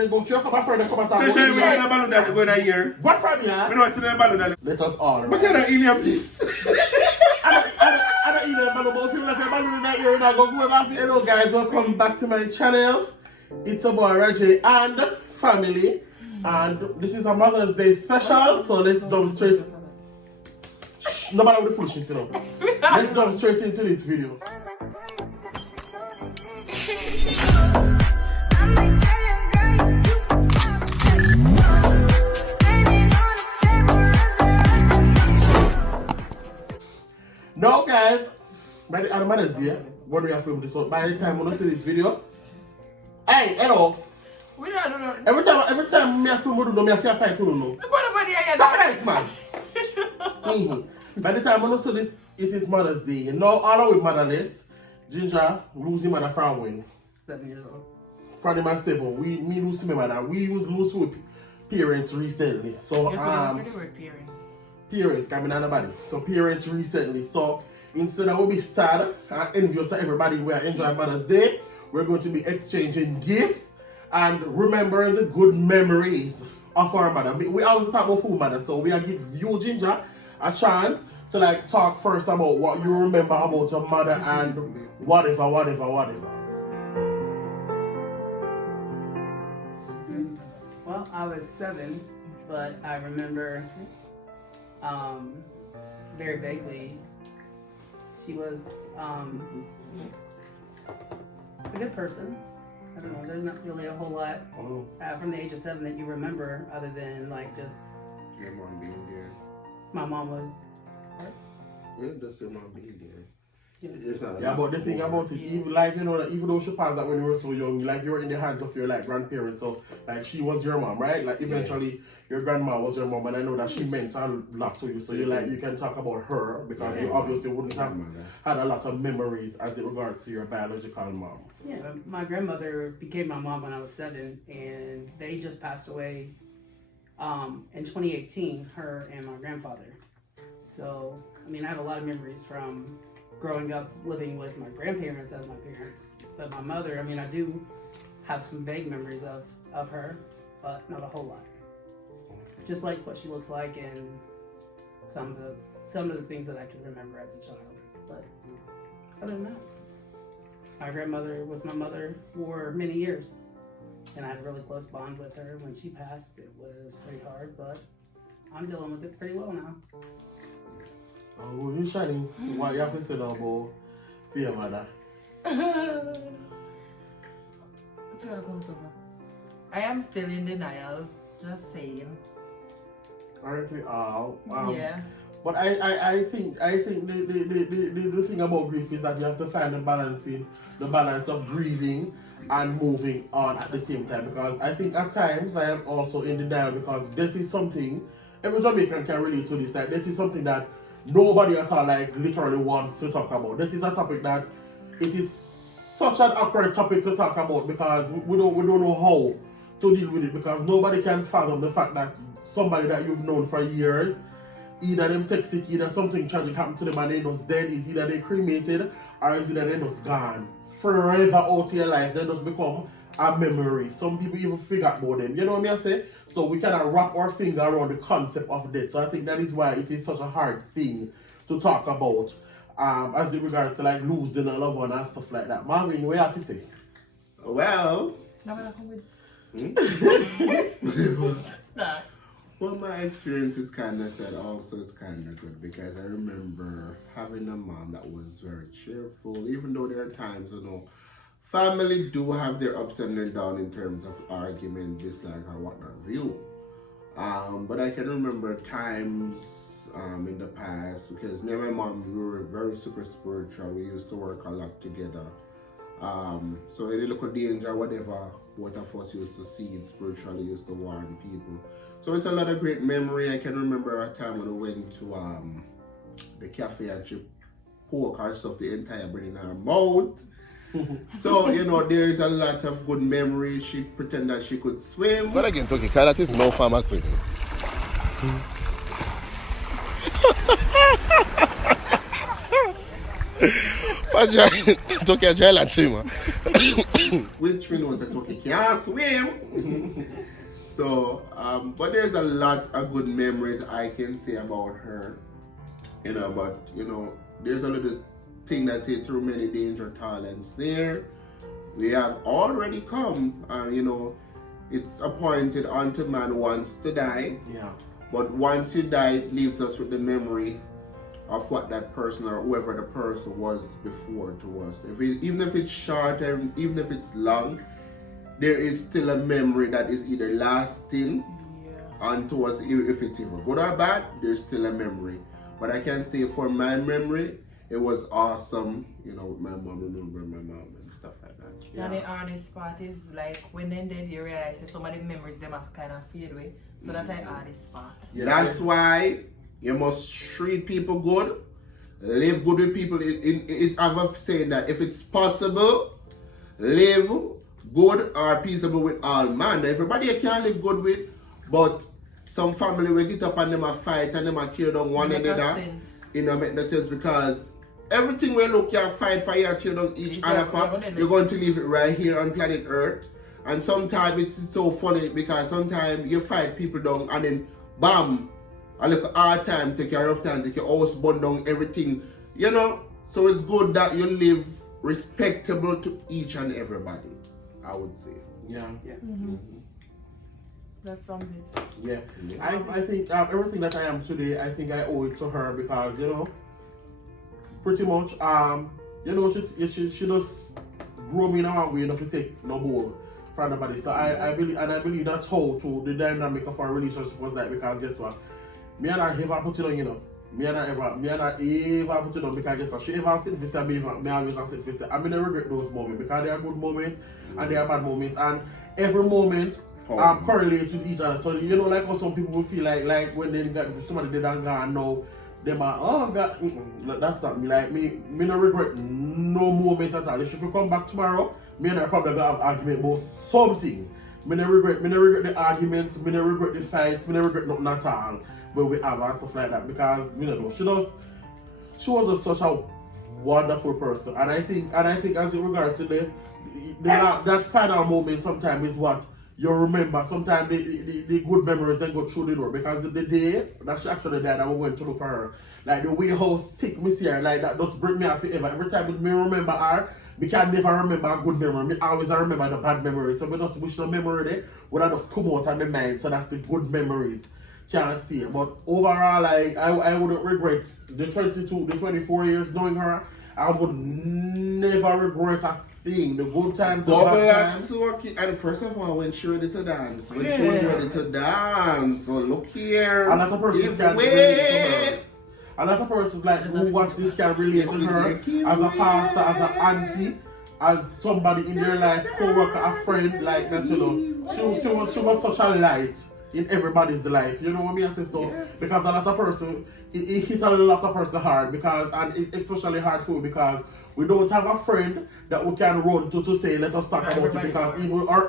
then go to your come further, come attack. So, show me the balloon that going a year. What from here? We know what's the balloon that. Let us all. But you're not in here, please. I don't eat a balloon, but if you like a balloon in that ear, and I go over. Hello, guys. Welcome back to my channel. It's a boy, Rajay, and family. And this is a Mother's Day special, so let's jump straight. Shh, nobody with the foolishness, you know. Let's jump straight into this video. Now, guys, by the Mother's Day, when we are filming this, by the time we see this video, hey, hello. We don't know. Every time me film, we do me a fight, you know. Stop man. By the time we see this, it is Mother's Day. Now, all we motherless, Ginger losing mother from when? 7 years old. From him at 7. Me lose my mother. We lose with parents recently. So parents coming on the body. So parents recently. So instead of we be sad and envious of everybody we are enjoying Mother's Day, we're going to be exchanging gifts and remembering the good memories of our mother. We always talk about food mother, so we are give you, Ginger, a chance to like talk first about what you remember about your mother and whatever. Well, I was 7, but I remember very vaguely she was a good person. I don't know, there's not really a whole lot from the age of 7 that you remember other than like just Your mom being there. my mom was Yeah, just your mom being there. It's not Yeah, but the thing about it, even like you know, that even though she passed that when you were so young, like you were in the hands of your like grandparents, so like she was your mom, right? Like eventually your grandma was your mom, and I know that she meant a lot to you. So you like you can talk about her because you obviously wouldn't have had a lot of memories as it regards to your biological mom. Yeah, my grandmother became my mom when I was 7, and they just passed away in 2018, her and my grandfather. So, I mean, I have a lot of memories from growing up living with my grandparents as my parents. But my mother, I mean, I do have some vague memories of her, but not a whole lot. Just like what she looks like and some of the things that I can remember as a child. But other than that, my grandmother was my mother for many years, and I had a really close bond with her. When she passed, it was pretty hard, but I'm dealing with it pretty well now. Oh, you shining. What you have to say now about your mother? I am still in denial, just saying. Aren't we all? Yeah. But I think the thing about grief is that you have to find the balance of grieving and moving on at the same time, because I think at times I am also in denial because death is something every Jamaican can relate to this. Like death is something that nobody at all like literally wants to talk about. That is a topic that it is such an awkward topic to talk about because we don't know how to deal with it, because nobody can fathom the fact that somebody that you've known for years, either them texted, either something tragic happened to them and they just dead, is either they cremated or is either they just gone forever out of your life. They just become a memory. Some people even forget about them. You know what I say? So we cannot wrap our finger around the concept of death. So I think that is why it is such a hard thing to talk about as it regards to like losing a loved one and stuff like that. Marvin, what you have to say? Well, well, my experience is kind of sad. Also, it's kind of good because I remember having a mom that was very cheerful, even though there are times, you know, family do have their ups and their downs in terms of argument, dislike, or whatnot view. But I can remember times in the past, because me and my mom, we were very super spiritual. We used to work a lot together. So any little danger, whatever, both of us used to see it spiritually, used to warn people. So it's a lot of great memory. I can remember a time when we went to the cafe and she poured her stuff the entire bread in her mouth. So, you know, there is a lot of good memories. She pretended that she could swim. But again, Toki, that is no pharmacy. Took a jail and swim. Which we know that Toki can't swim. So, but there's a lot of good memories I can say about her. You know, but you know, there's a little thing that say through many danger talents there. We have already come, you know, it's appointed unto man once to die. Yeah. But once you die, it leaves us with the memory of what that person or whoever the person was before to us. Even if it's short and even if it's long, there is still a memory that is either lasting unto us. If it's either good or bad, there's still a memory. But I can say for my memory, it was awesome, you know, with my mom, remembering my mom and stuff like that. Yeah. And the hardest part is like when then you realize that some of the memories them have kind of fade away. So that's the hardest part. Yeah. That's why you must treat people good, live good with people. I'm saying that if it's possible, live good or peaceable with all man. Everybody you can live good with, but some family will get up and them a fight and them a tear down one another. It don't make no sense because everything we look you fight for, you tear down each other for, you're going to leave it right here on planet Earth. And sometimes it's so funny because sometimes you fight people down and then bam, a little hard time, take your rough time, take your house burn down, everything. You know? So it's good that you live respectable to each and everybody, I would say. Yeah. Yeah. That sums it. Yeah. I think everything that I am today, I think I owe it to her because, you know, pretty much, you know, she just grew me in a way enough to take no more from nobody. So I believe that's how to the dynamic of our relationship was like because guess what? Me and her ever put it on, you know. Me and her ever put it on because guess what? She ever sit for me always sit for I mean I regret those moments because they are good moments and they are bad moments and every moment correlates with each other. So you know like how some people will feel like when they got somebody they done gone now them are oh God that's not me. Like me no regret no moment at all. If she come back tomorrow, me and her probably gonna have argument about something. Me no regret the arguments, me no regret the fights, me no regret nothing at all. But we have and stuff like that because you know she was just such a wonderful person and I think as in regards to that final moment sometimes is what you remember. Sometimes the good memories then go through the door because the day that she actually died I went to look for her. Like the way how sick me see her, like that just bring me out forever. Every time me remember her, we can never remember a good memory. Me always remember the bad memories. So we just wish the memory there would have just come out of my mind. So that's the good memories can't stay. But overall, I wouldn't regret the 24 years knowing her. I would never regret a thing. The good time, the bad time. So, and first of all, when she ready to dance, so look here. A lot of persons can relate to her. A lot of persons like who watch this can relate to her as a pastor, as an auntie, as somebody in their life, co-worker, a friend, like that, you know. She was such a light in everybody's life, you know what I mean? I say so because a lot of person it hit a lot of person hard because and it especially hard for because we don't have a friend that we can run to say let us talk about it because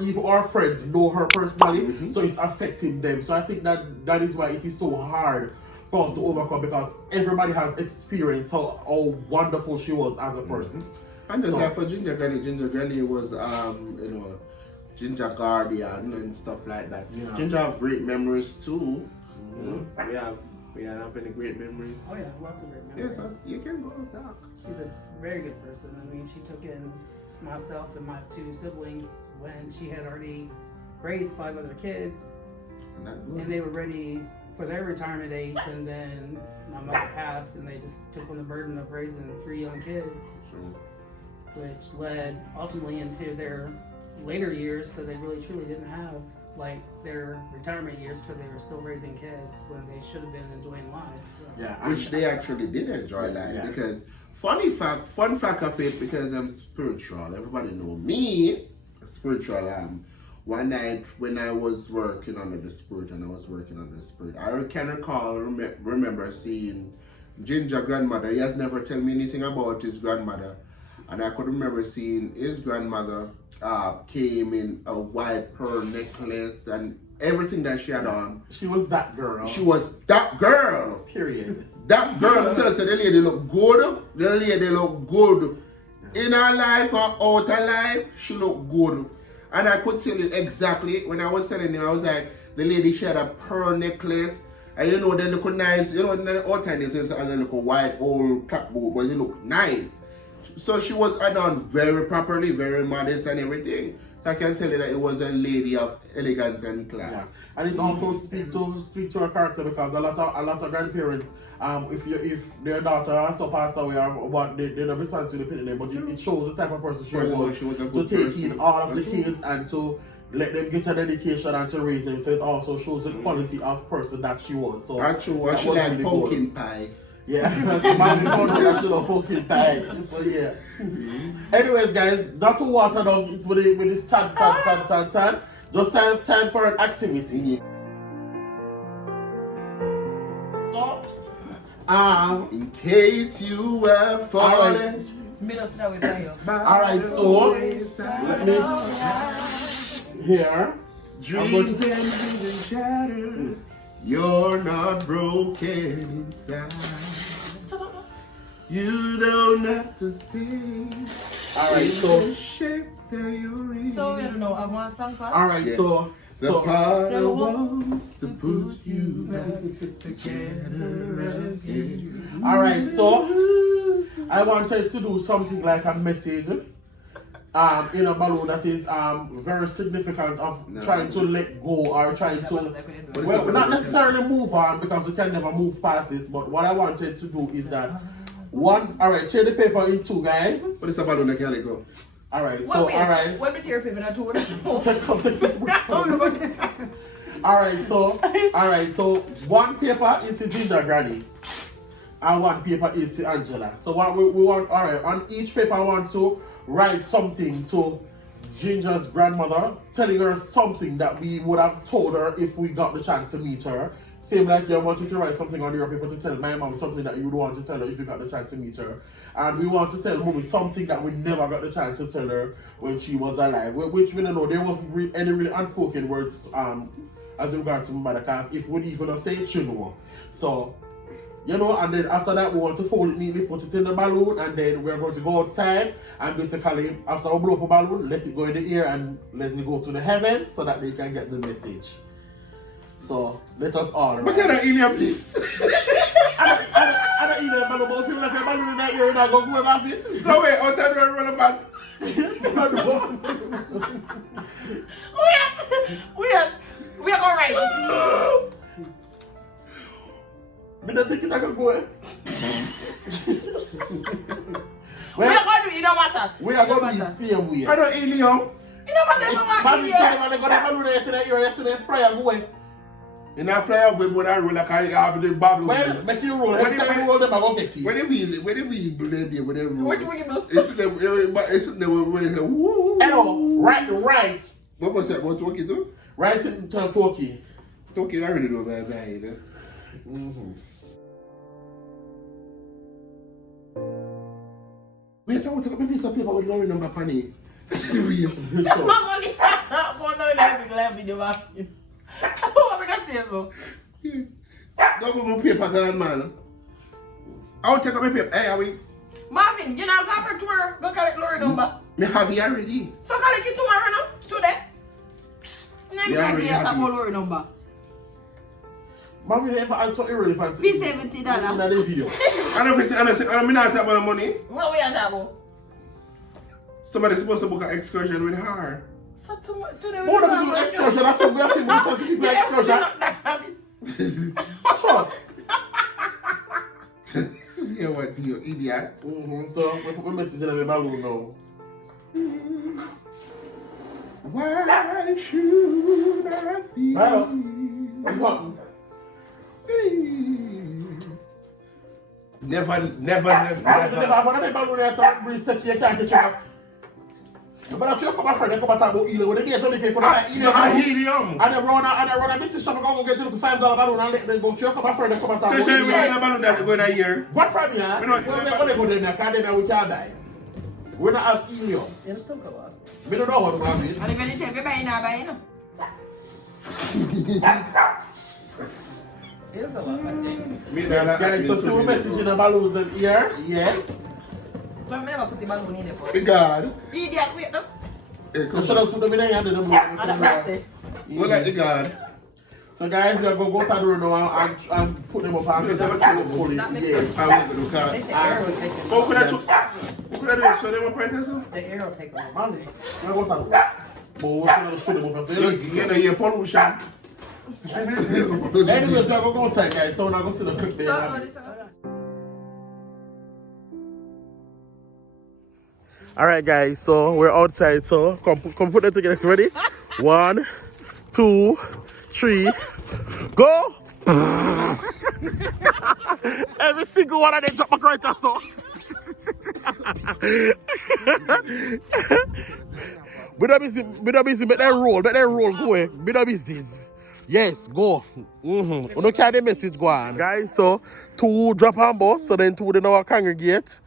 even our friends know her personally, so it's affecting them. So I think that is why it is so hard for us to overcome because everybody has experienced how wonderful she was as a person. And just like for Ginger Granny was you know Ginger Guardian and stuff like that. Yeah. Ginger have great memories too. We have any great memories. Oh yeah, lots of great memories. Yes, you can go back. She's a very good person. I mean, she took in myself and my two siblings when she had already raised 5 other kids, and they were ready for their retirement age. And then my mother passed, and they just took on the burden of raising 3 young kids, which led ultimately into their later years, so they really truly didn't have like their retirement years because they were still raising kids when they should have been enjoying life. So. Yeah, which they actually did enjoy life because fun fact of it because I'm spiritual. Everybody know me, spiritual. One night when I was working under the Spirit I can remember seeing Ginger grandmother. He has never told me anything about his grandmother. And I could remember seeing his grandmother came in a white pearl necklace and everything that she had on. She was that girl. She was that girl. Period. That girl, tell us that the lady look good. The lady look good In her life or out her life, she looked good. And I could tell you exactly, when I was telling you, I was like, the lady, she had a pearl necklace. And you know, they look nice. You know, the old time they say, and they look a white old cap boot, but they look nice. So she was done very properly, very modest and everything. So I can tell you that it was a lady of elegance and class. Yeah. And it also speak to her character, because a lot of grandparents, if their daughter also passed away or what, they're not responsible to the name, but it shows the type of person she was to take in all of the kids and to let them get an education and to raise them. So it also shows the quality of person that she was. So Actually, she like really pumpkin pie. Yeah, man, before pumpkin pie. So yeah. Anyways, guys, not to water down with this tan. Just time for an activity. So, in case you were falling. Alright, so let me here. Dreams and shattered. You're not broken inside. You don't have to stay. Alright, so So we don't know. I want a song part. alright, Yeah. so the Father wants to put you back together again. alright, so I wanted to do something like a message in a balloon that is very significant of trying to let go or trying to, well, not necessarily move on, because we can never move past this, but what I wanted to do is that alright, tear the paper in two, guys. But it's a balloon that can let go. Alright, so alright. What material paper that two? Alright, so one paper is to Ginger Granny and one paper is to Angela. So what we want, alright, on each paper I want to write something to Ginger's grandmother, telling her something that we would have told her if we got the chance to meet her. Same like you want you to write something on your paper to tell my mom something that you would want to tell her if you got the chance to meet her. And we want to tell Mommy something that we never got the chance to tell her when she was alive. Which we don't know, there wasn't any really unspoken words as regards to my mother, because if we even say it, she know. So, you know, and then after that we want to fold it neatly, put it in the balloon, and then we're going to go outside and basically, after we blow up a balloon, let it go in the air and let it go to the heavens so that they can get the message. So, let us all. But you're not in here, please. I don't eat a balloon, but if you let a balloon in that ear, and I go back it. No way, out there run about. We are alright. I don't think I can go. We are going to, it don't matter. We are going to be the same way. I don't helium. It don't matter, no Man, matter. sorry, man, I got a balloon into the ear yesterday, fry and go away. In a flyer, we would have roll like I have the bubble. Well, make you roll. Every time you roll them, I go get you. When we blend it, whatever. What you do? It's the when they say woo. Hello, right. What was that? What you do? Right into Turkey. Talking, I already know about it. Wait, I want to take a piece of paper with lorry number funny. Don't go my paper gone, man. I'll take up my paper. Hey, are we? Marvin, you know, go back to her. Go collect lorry number. Me have it already. So collect it tomorrow, no? Today. Yeah, already have it. Lorry number. Mommy never answer irrelevant. $70. In the video. I don't not talking about money. What we are talking about? Somebody's supposed to book an excursion with her. So today What are we doing excursion? That's what we are saying. We people excursion. Sure. Yeah, what you idiot. So we put a message in the balloon now. Why should I feel? Hello. What? Never. I want to balloon there to bring stick here, can't get you. But I come my friend, they come and talk about helium. When they get to the people, helium. And they run a bit to shop and go get the $5 balloon and let them go. Check up my friend, they come and talk So about show me a balloon that go in a year. What from here? When they go there, I can't we can't die. We don't have helium. It'll still go up. We don't know what to have it. And if you say, we buy now, buy now. It'll go up, I think. Yes, guys, so still message in the balloons in here. Yes. So I never put the balloon in there first. The God. Idiot, wait, no. Hey, You come should on. have put them in the hand and And that's it. Go like the God. So guys, we're going to go to the road now and put them up and Because I'm put them fully. That makes Yeah. sense. I want to do God. Take the arrow, take them. What could I do? Show them a point or something? The arrow, take them on it. We're going to the road. But we're going to show them up and say, Look, look, you know, you're pollution. anyways, we're going to go outside, guys. So we're not going to see the clip there. Alright guys, so we're outside, so come put them together. Ready? 1, 2, 3, go! Every single one of them drop my right there, so. We don't busy, make them roll, go away. We don't business. Yes, go. We don't carry the message, go on. Guys, so 2 drop on bus, so then 2 they now congregate.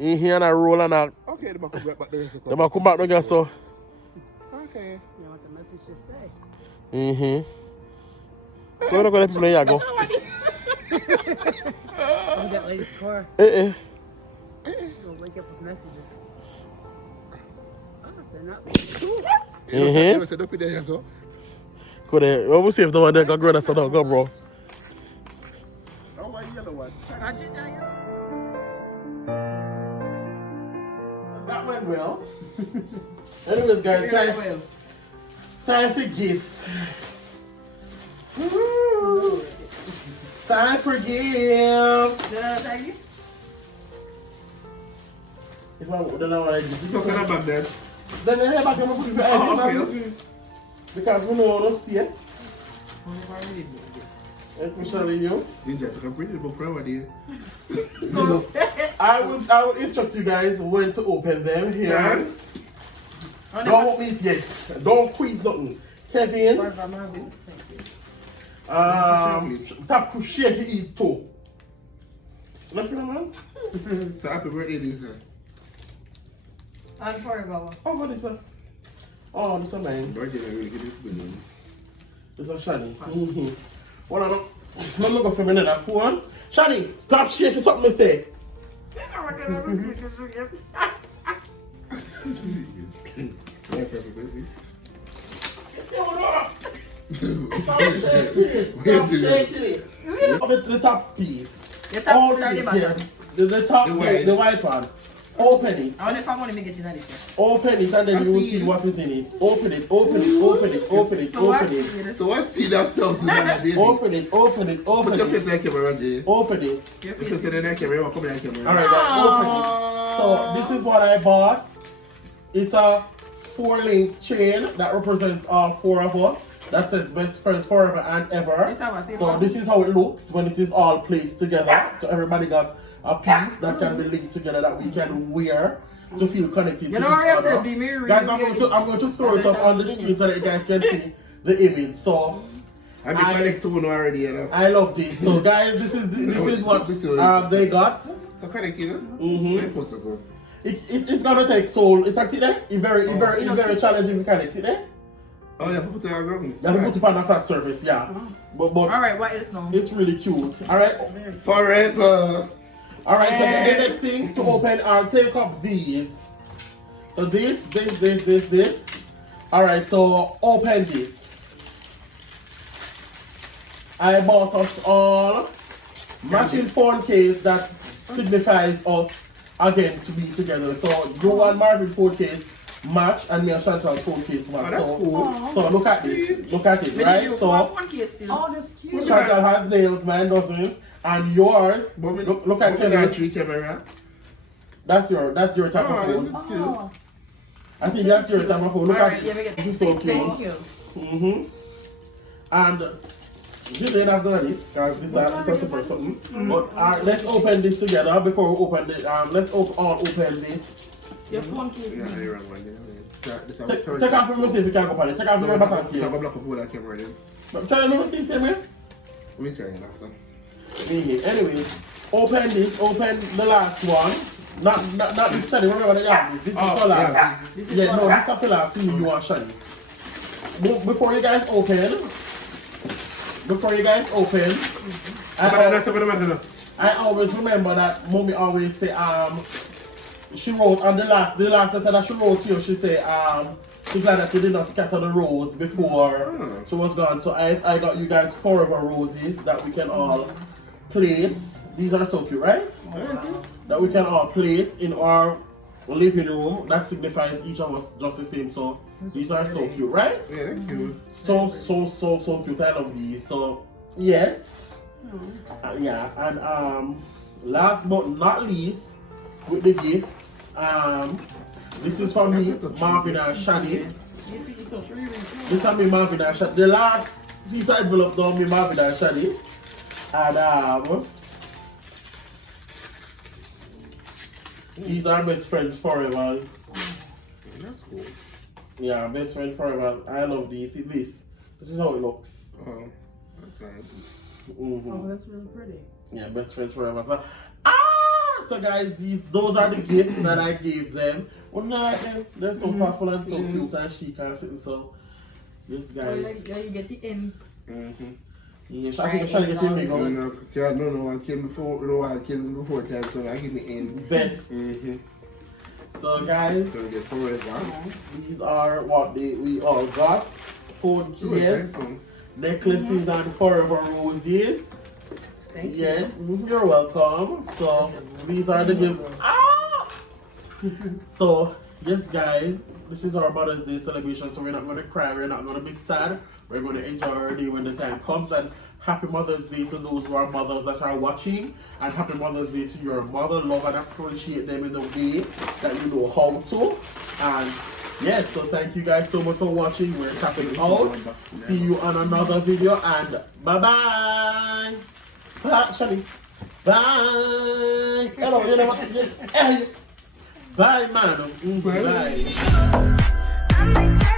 In here and I roll and I. Okay, they might come back there. They might come back again, so. Okay. You want the message to stay. So we're not going to people here go. You that lady's car. Eh. She'll wake up with messages. Oh, they're not. You said up in there, so. Could they? Well, we'll see if the one there got grown after that, go, bro. Oh, why yellow one? That went well. Anyways, guys, time for gifts. Woo. Time for gifts. If I don't know what I give Look at that there. then I back and put it Okay. because we know how to stay. Especially you. You just can bring the book from there. So, I will instruct you guys when to open them here. Yeah. Don't open it yet. Don't quiz nothing. Kevin, tap shake it eat too. Left hand man? So happy birthday, Lisa. And for Baba. Oh, what is that? Oh, this is mine. Birthday, I really get this good one. This is Shani. Hold on. Let me go for a minute. That phone. Shani, stop shaking something, Mr. Yeah, perfect, baby. Stop shaking it. The top piece. The top All piece or it the is bottom? here. The top, the white one. Open it. I wonder if I want to make it in this. Open it and then you will see what is in it. Open it, open it, open it, open it, open it. So what's feed up tops in that baby? Open it, open it, Put open your face it. like camera, Jay. Open it. You put it in that camera, come in that camera. Alright guys, open it. So this is what I bought. It's a 4-link chain that represents all 4 of us. That says best friends forever and ever. So this is how it looks when it is all placed together. So everybody got a piece that can be linked together that we can wear to feel connected to each other. Guys, I'm going to throw it up on the screen so that you guys can see the image. So I mean, connect to one already, you know. I love this. So guys, this is what they got. So connect, you know. Where supposed to go? It's gonna take soul. It can sit there. It's very challenging mechanics. See there? Oh, yeah, put it on the ground. You have to put it on a flat surface, yeah. But Alright, what else now? it's really cute. Alright. Forever. Alright, so the next thing to open are take up these. So this. Alright, so open this. I bought us all matching phone case that signifies us again to be together. So you and Marvin phone case match and me and Chantal's phone case match. Oh, that's cool. So look at this. Look at it, right? So Oh, that's cute. Chantal has nails, mine doesn't. And yours, look at that Kevin. camera. That's your type of Oh, phone. this is cute. I think that's your type of phone. Look at it. This is so cute. Thank you. And you didn't have done this because this is super something. But let's open this together before we open it. Let's all open this. Your phone case. Yeah, you're wrong one. Take off your see if you can go on it. Take off your button case. I'm going to block up all that camera then. But try to see same way. Let me try it after. Anyway, open this. Open the last one. Not this Shani. Remember that you have this. This is for last. Yeah, no, this is for last. See you are Shani. Before you guys open, I always remember that mommy always say she wrote on the last letter that she wrote to you, she said, she's glad that you did not scatter the rose before she was gone. So I got you guys forever roses that we can all place. These are so cute, right? That we can all place in our living room. That signifies each of us just the same. So these are so cute, right? Yeah, they're cute. So cute. I love these. So yes. Yeah, and last but not least, with the gifts, this is from me, Marvin and Shani. This is from me, Marvin and Shani. The last piece of envelope down me, Marvin and Shani. And these are best friends forever. That's cool. Yeah, best friend forever. I love these. See this. This is how it looks. Oh, that's nice. Oh, that's really pretty. Yeah, best friends forever. So guys, those are the gifts that I gave them. Wouldn't I like them? They're so thoughtful and so cute and chic and sitting. So yes, guys. Yeah, you get the end. Yeah, I think I get your nigga. No, I came before. No, I came before time, so I give me in. Best. So guys, So get forever. these are what we all got. Phone case, necklaces, and forever roses. Thank you. Yeah, you're welcome. So these are the gifts. So yes, guys, this is our Mother's Day celebration. So we're not gonna cry. We're not gonna be sad. We're gonna enjoy our day when the time comes. And happy Mother's Day to those who are mothers that are watching. And happy Mother's Day to your mother. Love and appreciate them in the way that you know how to. And yes, so thank you guys so much for watching. We're tapping out. See you on another video. And bye bye. Bye, Shani. Bye. Hello, you know what? Bye, man. Bye. I'm like